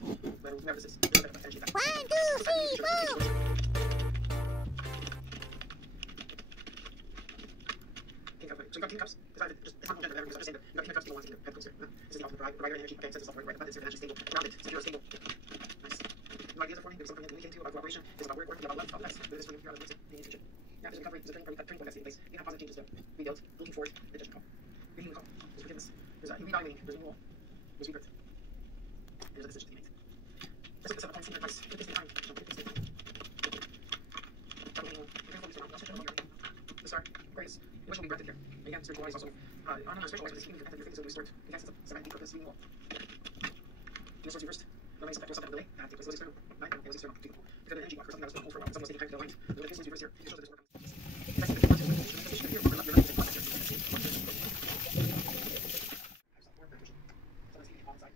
So you've got king cups. Just it's not gender there because I'm just saying that you've got king cups, king one, king head closer. This is the ultimate brighter energy. Okay, set this up right, but it's energy stable. Around it, so you're stable. Nice. No ideas are forming. There's something that we can do about cooperation. It's about work, about love, about less. But this is for you, you're the intention. Yeah, there's recovery. There's a turning point that's taking place. You have positive changes to rebuild, looking forward. There's judgment call. There's healing call. There's forgiveness. There's reevaluating. There's renewal. There's rebirth. There's a decision to be made. Let's look this up on senior advice. Put this in time. Don't put this in time. The star, Aquarius. Which will be granted here. Again, spiritual wise also. On a spiritual wise, with this healing, your faith is restored. You guys, it's a 7 purpose, renewal. Your source reversed. The money or something delay. Take place. It was external. Right? It was external. Take control. Because an energy block for something that was put for a while. Someone was taking time to align. The case was reversed here. It shows that this work comes. If I see the position here, you're not in contact here. So let's see on side.